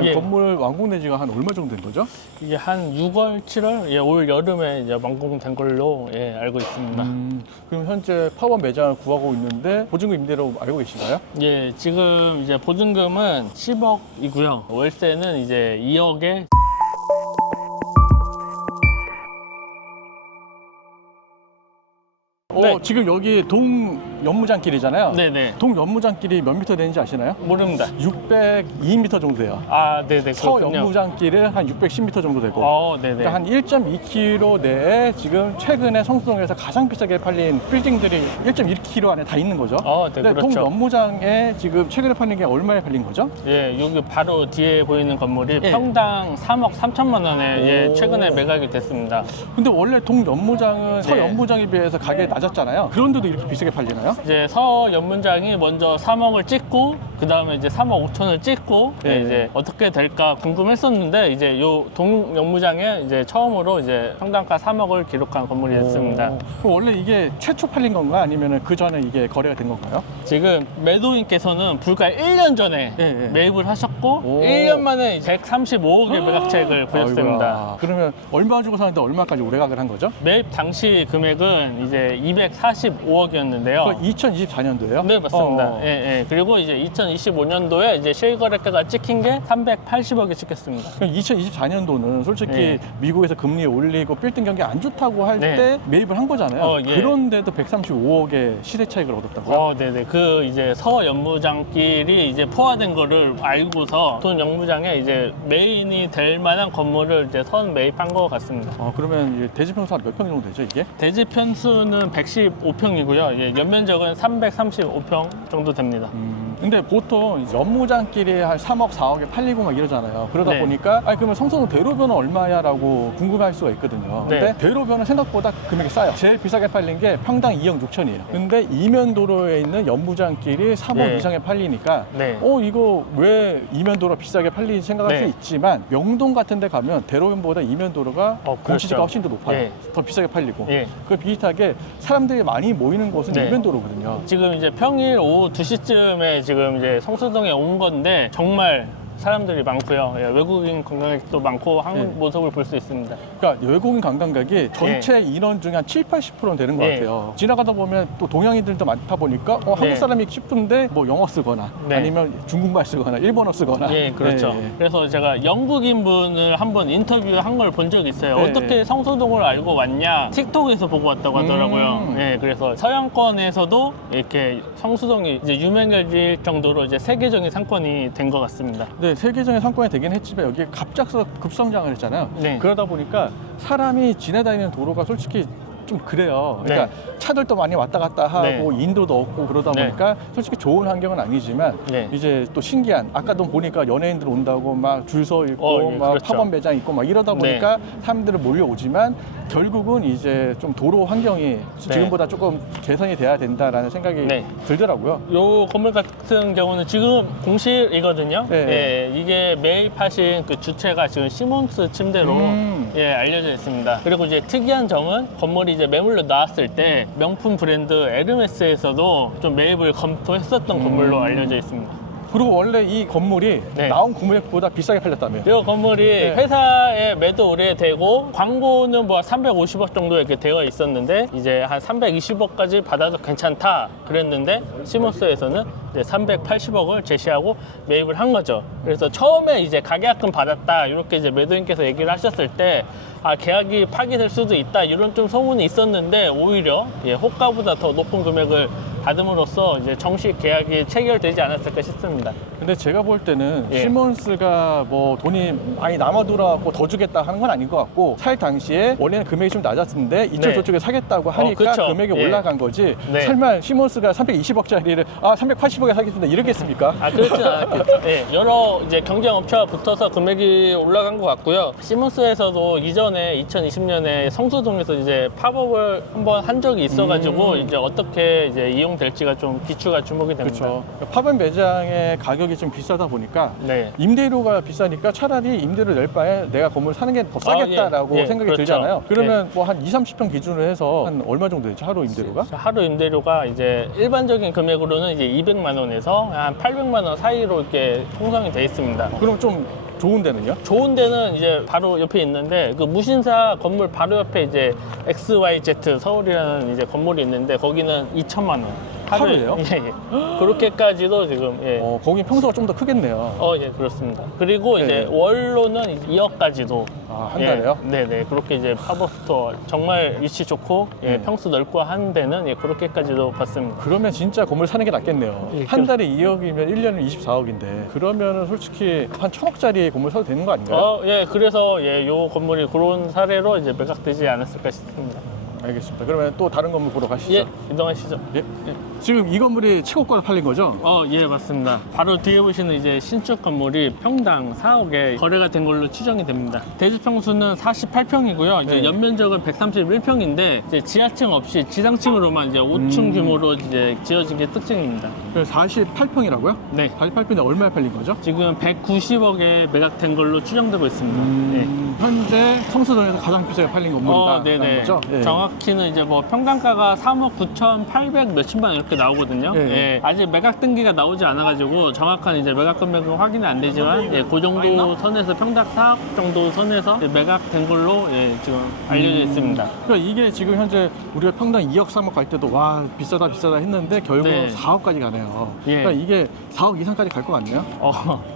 지금 예. 건물 완공된 지가 한 얼마 정도 된 거죠? 이게 한 6월, 7월, 예, 올 여름에 이제 완공된 걸로 예, 알고 있습니다. 그럼 현재 팝업 매장을 구하고 있는데 보증금 임대로 알고 계신가요? 예, 지금 이제 보증금은 10억이고요. 월세는 이제 2억에 네. 지금 여기 동 연무장길이잖아요. 네네. 동 연무장길이 몇 미터 되는지 아시나요? 모릅니다. 602m 정도 돼요. 아, 네네. 서 그렇군요. 연무장길은 한 610m 정도 되고 네네. 그러니까 한 1.2km 내에 지금 최근에 성수동에서 가장 비싸게 팔린 빌딩들이 1.1km 안에 다 있는 거죠. 네, 근데 그렇죠. 동 연무장에 지금 최근에 팔린 게 얼마에 팔린 거죠? 예, 여기 바로 뒤에 보이는 건물이 예. 평당 3억 3천만 원에 예, 오. 최근에 매각이 됐습니다. 근데 원래 동 연무장은 서 네. 연무장에 비해서 가격이 낮았잖아요. 그런데도 이렇게 비싸게 팔리나요? 이제 서 연문장이 먼저 3억을 찍고 그 다음에 이제 3억 5천을 찍고 네. 이제 어떻게 될까 궁금했었는데 이제 요 동연무장에 이제 처음으로 이제 평당가 3억을 기록한 건물이 됐습니다. 그럼 원래 이게 최초 팔린 건가 아니면 그 전에 이게 거래가 된 건가요? 지금 매도인께서는 불과 1년 전에 예, 예. 매입을 하셨고 오. 1년 만에 135억의 매각책을 보였습니다. 아이고야. 그러면 얼마 주고 사는데 얼마까지 매각을 한 거죠? 매입 당시 금액은 이제 245억이었는데요. 2024년도예요? 네, 맞습니다. 예, 예. 그리고 이제 2025년도에 이제 실거래가가 찍힌 게 380억이 찍혔습니다. 그럼 2024년도는 솔직히 네. 미국에서 금리 올리고 빌딩 경기 안 좋다고 할 때 네. 매입을 한 거잖아요. 예. 그런데도 135억의 시세 차익을 얻었다고요? 네네. 그 이제 서 연무장길이 이제 포화된 거를 알고서 돈 연무장에 이제 메인이 될 만한 건물을 이제 선 매입한 것 같습니다. 그러면 이제 대지 평수 몇 평 정도 되죠, 이게? 대지 편수는 115평이고요. 예, 연면적은 335평 정도 됩니다. 근데 보통 연무장길이 한 3억, 4억에 팔리고 막 이러잖아요. 그러다 네. 보니까 그러면 성수동 대로변은 얼마야? 라고 궁금할 수가 있거든요. 네. 근데 대로변은 생각보다 금액이 싸요. 제일 비싸게 팔린 게 평당 2억 6천이에요. 근데 이면도로에 있는 연무장길이 3억 네. 이상에 팔리니까 네. 이거 왜 이면도로 비싸게 팔리지 생각할 네. 수 있지만 명동 같은 데 가면 대로변보다 이면도로가 공시지가 그렇죠. 훨씬 더 높아요. 예. 더 비싸게 팔리고. 예. 그 비슷하게 사람들이 많이 모이는 곳은 네. 이면도로거든요. 지금 이제 평일 오후 2시쯤에 지금 이제 성수동에 온 건데 정말 사람들이 많고요. 예, 외국인 관광객도 많고 한국 네. 모습을 볼 수 있습니다. 그러니까 외국인 관광객이 전체 인원 중에 한 7, 80%는 되는 것 네. 같아요. 지나가다 보면 또 동양인들도 많다 보니까 한국 네. 사람이 싶은데 뭐 영어 쓰거나 네. 아니면 중국말 쓰거나 일본어 쓰거나. 예, 그렇죠. 네. 그래서 제가 영국인 분을 한번 인터뷰한 걸 본 적이 있어요. 네. 어떻게 성수동을 알고 왔냐? 틱톡에서 보고 왔다고 하더라고요. 예, 그래서 서양권에서도 이렇게 성수동이 이제 유명해질 정도로 이제 세계적인 상권이 된 것 같습니다. 네, 세계적인 상권이 되긴 했지만 여기 갑작스럽 급성장을 했잖아요. 네. 그러다 보니까 사람이 지나다니는 도로가 솔직히 좀 그래요. 그러니까 차들도 많이 왔다 갔다 하고 네. 인도도 없고 그러다 네. 보니까 솔직히 좋은 환경은 아니지만 네. 이제 또 신기한 아까도 보니까 연예인들 온다고 막 줄 서 있고 예, 막 그렇죠. 팝업 매장 있고 막 이러다 보니까 사람들이 몰려오지만 결국은 이제 좀 도로 환경이 지금보다 조금 개선이 돼야 된다라는 생각이 네. 들더라고요. 요 건물 같은 경우는 지금 공실이거든요. 네. 예, 이게 매입하신 그 주체가 지금 시몬스 침대로 예, 알려져 있습니다. 그리고 이제 특이한 점은 건물이 이제 매물로 나왔을 때 명품 브랜드 에르메스에서도 좀 매입을 검토했었던 건물로 알려져 있습니다. 그리고 원래 이 건물이 네. 나온 금액보다 비싸게 팔렸다며요. 이 건물이 네. 회사에 매도 의뢰되고 광고는 뭐 350억 정도 이렇게 되어 있었는데 이제 한 320억까지 받아도 괜찮다 그랬는데 시몬스에서는 이제 380억을 제시하고 매입을 한 거죠. 그래서 처음에 이제 가계약금 받았다 이렇게 이제 매도인께서 얘기를 하셨을 때 계약이 파기될 수도 있다 이런 좀 소문이 있었는데 오히려 호가보다 더 높은 금액을 받음으로써 이제 정식 계약이 체결되지 않았을까 싶습니다. 근데 제가 볼 때는 예. 시몬스가 뭐 돈이 많이 남아돌아갖고 더 주겠다 하는 건 아닌 것 같고 살 당시에 원래는 금액이 좀 낮았는데 이쪽 네. 저쪽에 사겠다고 하니까 그쵸. 금액이 예. 올라간 거지 네. 설마 시몬스가 320억짜리를 380억에 사겠습니다 이러겠습니까? 그렇진 않았겠죠. 네, 여러 이제 경쟁 업체와 붙어서 금액이 올라간 것 같고요. 시몬스에서도 이전에 2020년에 성수동에서 이제 팝업을 한번 한 적이 있어가지고 이제 어떻게 이제 이용될지가 좀 기추가 주목이 됩니다. 그렇죠. 팝업 매장의 가격이 좀 비싸다 보니까 네. 임대료가 비싸니까 차라리 임대료 낼 바에 내가 건물 사는 게 더 싸겠다라고 예, 생각이 그렇죠. 들잖아요. 그러면 뭐 한 20, 30평 기준으로 해서 한 얼마 정도 되죠? 하루 임대료가? 하루 임대료가 이제 일반적인 금액으로는 이제 200만 원에서 한 800만 원 사이로 이렇게 형성이 돼 있습니다. 그럼 좀 좋은 데는요? 좋은 데는 이제 바로 옆에 있는데 그 무신사 건물 바로 옆에 이제 XYZ 서울이라는 이제 건물이 있는데 거기는 2천만 원. 하루예요? 예, 예. 그렇게까지도 지금 예. 거긴 평수가 좀 더 크겠네요. 예, 그렇습니다. 그리고 네. 이제 월로는 2억까지도 한 달에요? 네네. 그렇게 이제 팝업스토어 정말 위치 좋고 예, 네. 평수 넓고 한 데는 예, 그렇게까지도 받습니다. 그러면 진짜 건물 사는 게 낫겠네요. 예, 한 달에 2억이면 1년에 24억인데 그러면은 솔직히 한 1,000억짜리 건물 사도 되는 거 아닌가요? 예, 그래서 예, 요 건물이 그런 사례로 이제 매각되지 않았을까 싶습니다. 알겠습니다. 그러면 또 다른 건물 보러 가시죠. 예, 이동하시죠. 예? 지금 이 건물이 최고가로 팔린 거죠? 예, 맞습니다. 바로 뒤에 보시는 이제 신축 건물이 평당 4억에 거래가 된 걸로 추정이 됩니다. 대지 평수는 48평이고요. 이제 네. 연면적은 131평인데 이제 지하층 없이 지상층으로만 이제 5층 규모로 이제 지어진 게 특징입니다. 48평이라고요? 네. 48평인데 얼마에 팔린 거죠? 지금 190억에 매각된 걸로 추정되고 있습니다. 네. 현재 성수동에서 가장 비싸게 팔린 건물이다라는 네네. 거죠? 예. 정확히는 이제 뭐 평당가가 3억 9,800 몇십만 원 이렇게 나오거든요. 예. 예. 아직 매각 등기가 나오지 않아가지고 정확한 이제 매각 금액은 확인이 안 되지만 예, 그 정도 선에서 평당 4억 정도 선에서 이제 매각된 걸로 예, 지금 알려져 있습니다. 그러니까 이게 지금 현재 우리가 평당 2억, 3억 갈 때도 와 비싸다 했는데 결국 네. 4억까지 가네요. 예. 그러니까 이게 4억 이상까지 갈 것 같네요.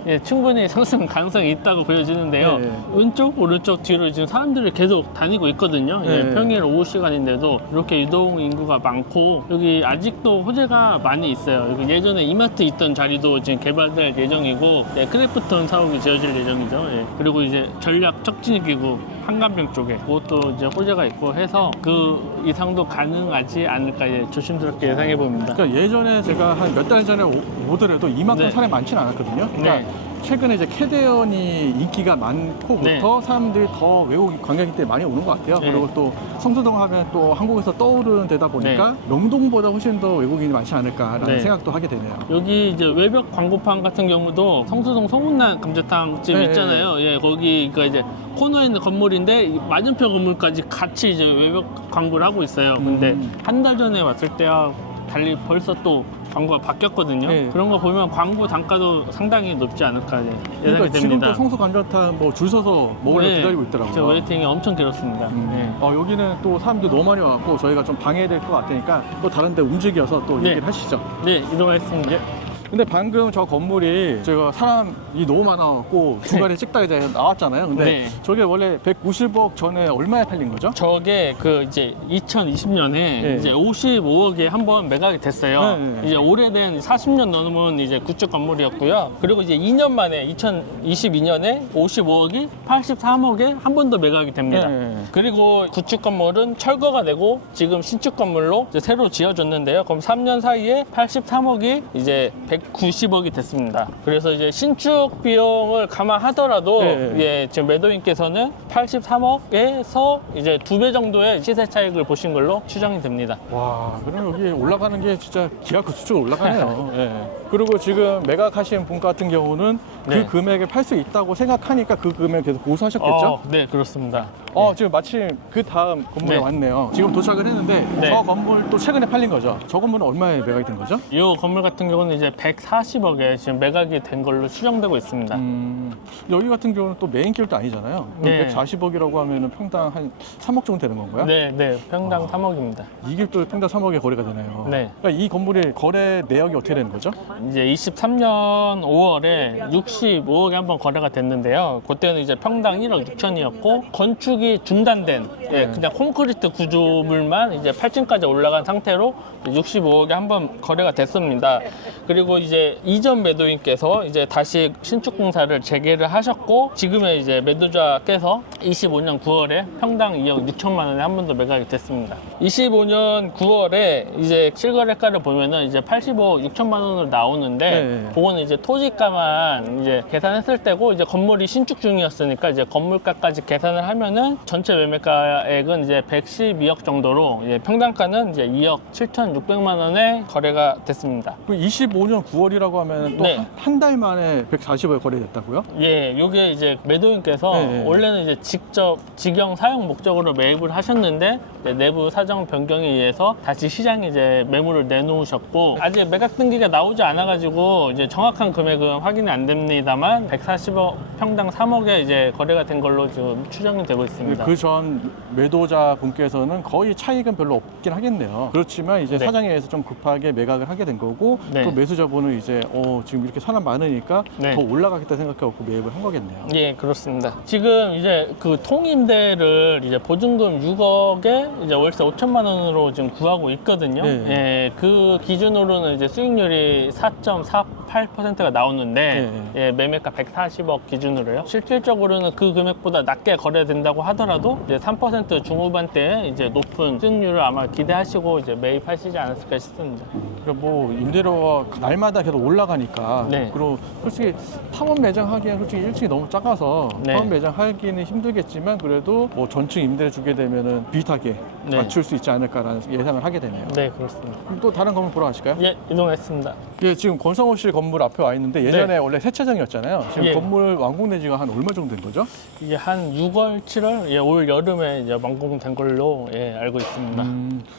예, 충분히 상승 가능성이 있다고 보여지는데요. 네. 왼쪽, 오른쪽, 뒤로 지금 사람들이 계속 다니고 있거든요. 예, 네. 평일 오후 시간인데도 이렇게 이동 인구가 많고 여기 아직도 호재가 많이 있어요. 여기 예전에 이마트 있던 자리도 지금 개발될 예정이고 예, 크래프톤 사옥이 지어질 예정이죠. 예. 그리고 이제 전략 척진기구 한강변 쪽에 그것도 이제 호재가 있고 해서 그 이상도 가능하지 않을까 예, 조심스럽게 예상해 봅니다. 그러니까 예전에 제가 한 몇 달 전에 오더라도 이만큼 네. 사람이 많지는 않았거든요. 그러니까 네. 최근에 이제 캐대언이 인기가 많고부터 네. 사람들이 더 외국 관광객들이 많이 오는 것 같아요. 네. 그리고 또 성수동 하면 또 한국에서 떠오르는 데다 보니까 명동보다 훨씬 더 외국인이 많지 않을까라는 네. 생각도 하게 되네요. 여기 이제 외벽 광고판 같은 경우도 성수동 소문난 감자탕집 네. 있잖아요. 예, 거기가 이제 코너에 있는 건물인데 이 맞은편 건물까지 같이 이제 외벽 광고를 하고 있어요. 근데 한 달 전에 왔을 때와 달리 벌써 또 광고가 바뀌었거든요. 네. 그런 거 보면 광고 단가도 상당히 높지 않을까 예, 예상이 그러니까 지금도 됩니다. 성수 감자탕 뭐 줄 서서 먹으려고 네. 기다리고 있더라고요. 저 웨이팅이 엄청 길었습니다. 네. 여기는 또 사람들이 너무 많이 와갖고 저희가 좀 방해될 것 같으니까 또 다른 데 움직여서 또 네. 얘기를 하시죠. 네, 이동하겠습니다. 근데 방금 저 건물이 제가 사람이 너무 많아갖고 중간에 찍다가 이제 나왔잖아요. 근데 네. 저게 원래 190억 전에 얼마에 팔린 거죠? 저게 그 이제 2020년에 이제 55억에 한번 매각이 됐어요. 네. 이제 오래된 40년 넘은 이제 구축 건물이었고요. 그리고 이제 2년 만에 2022년에 55억이 83억에 한 번 더 매각이 됩니다. 네. 그리고 구축 건물은 철거가 되고 지금 신축 건물로 이제 새로 지어졌는데요. 그럼 3년 사이에 83억이 이제 190억이 됐습니다. 그래서 이제 신축 비용을 감안하더라도 네. 예, 지금 매도인께서는 83억에서 이제 2배 정도의 시세 차익을 보신 걸로 추정이 됩니다. 와, 그럼 여기 올라가는 게 진짜 기가 급수적으로 올라가네요. 예. 그리고 지금 매각하신 분 같은 경우는 네. 그 금액에 팔 수 있다고 생각하니까 그 금액 계속 고수하셨겠죠? 네, 그렇습니다. 지금 마침 그 다음 건물에 네. 왔네요. 지금 도착을 했는데 네. 저 건물 또 최근에 팔린 거죠? 저 건물은 얼마에 매각이 된 거죠? 이 건물 같은 경우는 이제 140억에 지금 매각이 된 걸로 추정되고 있습니다. 여기 같은 경우는 또 메인길도 아니잖아요. 네. 140억이라고 하면 평당 한 3억 정도 되는 건가요? 네, 네, 평당 3억입니다. 이 길도 평당 3억에 거래가 되네요. 네. 그러니까 이 건물의 거래 내역이 어떻게 되는 거죠? 이제 23년 5월에 65억에 한번 거래가 됐는데요. 그때는 이제 평당 1억 6천이었고 건축이 중단된 예, 그냥 콘크리트 구조물만 이제 8층까지 올라간 상태로 65억에 한번 거래가 됐습니다. 그리고 이제 이전 매도인께서 이제 다시 신축 공사를 재개를 하셨고 지금의 이제 매도자께서 25년 9월에 평당 2억 6천만 원에 한 번 더 매각이 됐습니다. 25년 9월에 이제 실거래가를 보면은 이제 85억 6천만 원으로 나오는데 네. 그거는 이제 토지가만 이제 계산했을 때고 이제 건물이 신축 중이었으니까 이제 건물가까지 계산을 하면은 전체 매매가액은 이제 112억 정도로 이제 평당가는 이제 2억 7,600만 원에 거래가 됐습니다. 그 25년 9월이라고 하면 또 네. 한 달 만에 140억에 거래됐다고요? 예, 요게 이제 매도인께서 네. 원래는 이제 직접 직영 사용 목적으로 매입을 하셨는데 이제 내부 사정 변경에 의해서 다시 시장에 이제 매물을 내놓으셨고 아직 매각 등기가 나오지 않아가지고 이제 정확한 금액은 확인이 안 미만이다만 140억 평당 3억에 이제 거래가 된 걸로 지금 추정이 되고 있습니다. 그 전 매도자 분께서는 거의 차익은 별로 없긴 하겠네요. 그렇지만 이제 네. 사장에 의해서 좀 급하게 매각을 하게 된 거고 네. 또 매수자분은 이제 지금 이렇게 사람 많으니까 네. 더 올라가겠다 생각해갖고 매입을 한 거겠네요. 예, 그렇습니다. 지금 이제 그 통임대를 이제 보증금 6억에 이제 월세 5천만 원으로 지금 구하고 있거든요. 네. 예, 그 기준으로는 이제 수익률이 4.48%가 나오는데 예, 매매가 140억 기준으로요. 실질적으로는 그 금액보다 낮게 거래된다고 하더라도 이제 3% 중후반대에 이제 높은 수익률을 아마 기대하시고 이제 매입하시지 않았을까 싶습니다. 그러니까 뭐 임대료가 날마다 계속 올라가니까 네. 그리고 솔직히 파원 매장 하기엔 솔직히 1층이 너무 작아서 네. 파원 매장 하기는 힘들겠지만 그래도 뭐 전층 임대를 주게 되면은 비슷하게 네. 맞출 수 있지 않을까라는 예상을 하게 되네요. 네, 그렇습니다. 그럼 또 다른 건물 보러 가실까요? 예, 이동했습니다. 예, 지금 권성호실 건물 앞에 와 있는데 예전에 원래 세차장이었잖아요. 지금 예. 건물 완공된 지가 한 얼마 정도 된 거죠? 이게 한 6월, 7월, 예, 올 여름에 이제 완공된 걸로 예, 알고 있습니다.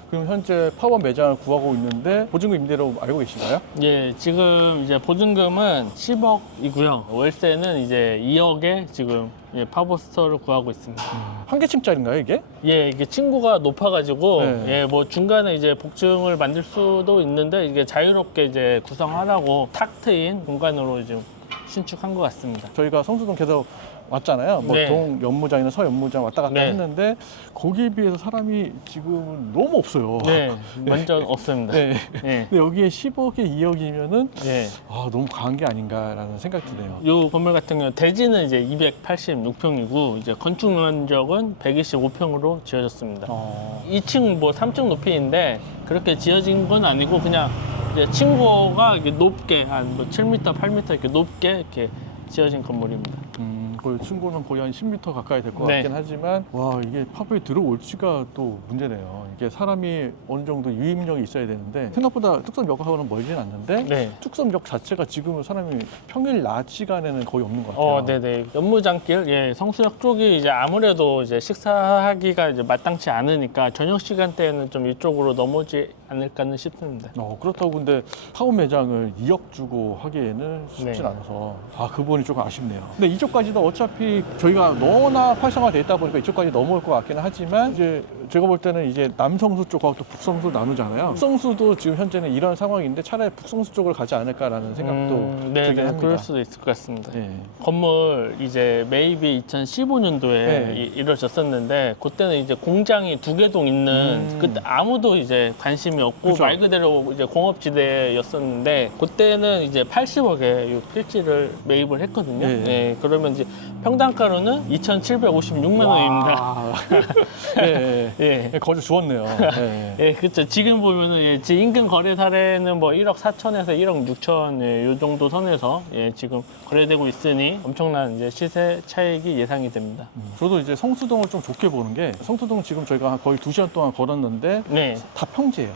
그럼 현재 파원 매장을 구하고 있는데 보증금 임대료 알고 계신가요? 예, 지금 이제 보증금은 10억이고요. 월세는 이제 2억에 지금 예, 파보스터를 구하고 있습니다. 한 개층짜리인가요, 이게? 예, 이게 층고가 높아가지고 네. 예, 뭐 중간에 이제 복층을 만들 수도 있는데 이게 자유롭게 이제 구성하라고 탁 트인 공간으로 지금 신축한 것 같습니다. 저희가 성수동 계속 왔잖아요. 뭐 네. 동연무장이나 서연무장 왔다 갔다 네. 했는데 거기에 비해서 사람이 지금 너무 없어요. 네, 완전 없습니다. 네. 예, 근데 여기에 10억에 2억이면은 예. 너무 과한 게 아닌가라는 생각이 드네요. 요 건물 같은 경우 대지는 이제 286평이고 이제 건축 면적은 125평으로 지어졌습니다. 2층 뭐 3층 높이인데 그렇게 지어진 건 아니고 그냥 이제 층고가 이렇게 높게 한 뭐 7m, 8m 이렇게 높게 이렇게 지어진 건물입니다. 거의 층고는 거의 한 10m 가까이 될 것 네. 같긴 하지만 와 이게 파브에 들어올지가 또 문제네요. 이게 사람이 어느 정도 유입력이 있어야 되는데 생각보다 뚝섬역하고는 멀진 않는데 네. 뚝섬역 자체가 지금은 사람이 평일 낮 시간에는 거의 없는 것 같아요. 네네. 연무장길, 예, 성수역 쪽이 이제 아무래도 이제 식사하기가 이제 마땅치 않으니까 저녁 시간대에는 좀 이쪽으로 넘어오지 않을까는 싶습니다. 그렇다고 근데 파원 매장을 2억 주고 하기에는 쉽진 네. 않아서 그 부분이 조금 아쉽네요. 근데 이쪽까지도 어차피 저희가 너무나 활성화돼 있다 보니까 이쪽까지 넘어올 것 같기는 하지만 이제 제가 볼 때는 이제 남성수 쪽하고 또 북성수 나누잖아요. 북성수도 지금 현재는 이런 상황인데 차라리 북성수 쪽을 가지 않을까라는 생각도 들긴 합니다. 그럴 수도 있을 것 같습니다. 네. 건물 이제 매입이 2015년도에 네. 이루어졌었는데 그때는 이제 공장이 2개동 있는 그때 아무도 이제 관심이 없고 그쵸. 말 그대로 이제 공업지대였었는데 그때는 이제 80억에 이 필지를 매입을 했거든요. 네. 네, 그러면 이제 평당가로는 2,756만 원입니다. 네. 예. 거저 주웠네요. 네. 예, 그렇죠. 지금 보면은 예, 지 인근 거래 사례는 뭐 1억 4천에서 1억 6천 예, 요 정도 선에서 예, 지금 거래되고 있으니 엄청난 이제 시세 차익이 예상이 됩니다. 저도 이제 성수동을 좀 좋게 보는 게 성수동 지금 저희가 거의 2시간 동안 걸었는데 네. 다 평지예요.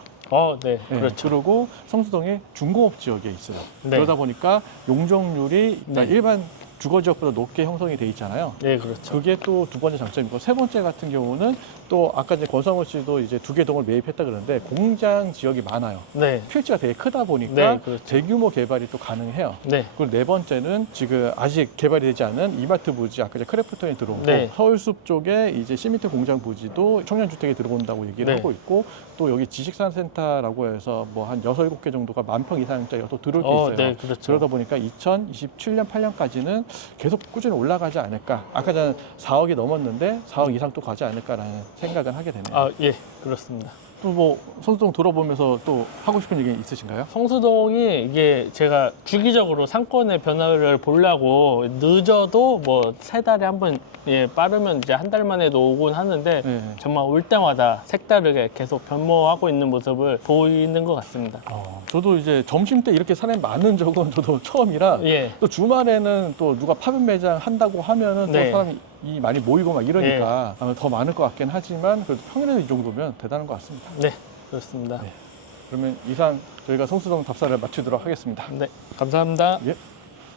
네, 네, 그렇죠. 그리고 성수동이 중공업 지역에 있어요. 네. 그러다 보니까 용적률이 네. 일반 주거 지역보다 높게 형성이 돼 있잖아요. 네, 그렇죠. 그게 또 두 번째 장점이고 세 번째 같은 경우는 또 아까 이제 권성호 씨도 이제 2개 동을 매입했다 그러는데 공장 지역이 많아요. 네, 필지가 되게 크다 보니까 네, 그렇죠. 대규모 개발이 또 가능해요. 네, 그리고 네 번째는 지금 아직 개발이 되지 않은 이마트 부지 아까 이제 크래프톤이 들어오고 네. 서울숲 쪽에 이제 시멘트 공장 부지도 청년주택이 들어온다고 얘기를 네. 하고 있고 또 여기 지식산센터라고 해서 뭐 한 6, 7개 정도가 10,000평 이상짜리가 또 들어올 게 있어요. 네, 그렇죠. 그러다 보니까 2027년, 8년까지는 계속 꾸준히 올라가지 않을까. 아까 전 4억이 넘었는데 4억 이상 또 가지 않을까라는 생각은 하게 되네요. 예, 그렇습니다. 또 뭐 성수동 돌아보면서 또 하고 싶은 얘기 있으신가요? 성수동이 이게 제가 주기적으로 상권의 변화를 보려고 늦어도 뭐 3달에 한 번, 예, 빠르면 이제 한 달 만에도 오곤 하는데 네. 정말 올 때마다 색다르게 계속 변모하고 있는 모습을 보이는 것 같습니다. 저도 이제 점심 때 이렇게 사람이 많은 적은 저도 처음이라 예, 또 주말에는 또 누가 파변 매장 한다고 하면은 네. 또 사람이 많이 모이고 막 이러니까 아마 더 많을 것 같긴 하지만 그래도 평일에도 이 정도면 대단한 것 같습니다. 네, 그렇습니다. 네. 그러면 이상 저희가 성수동 답사를 마치도록 하겠습니다. 네, 감사합니다. 예.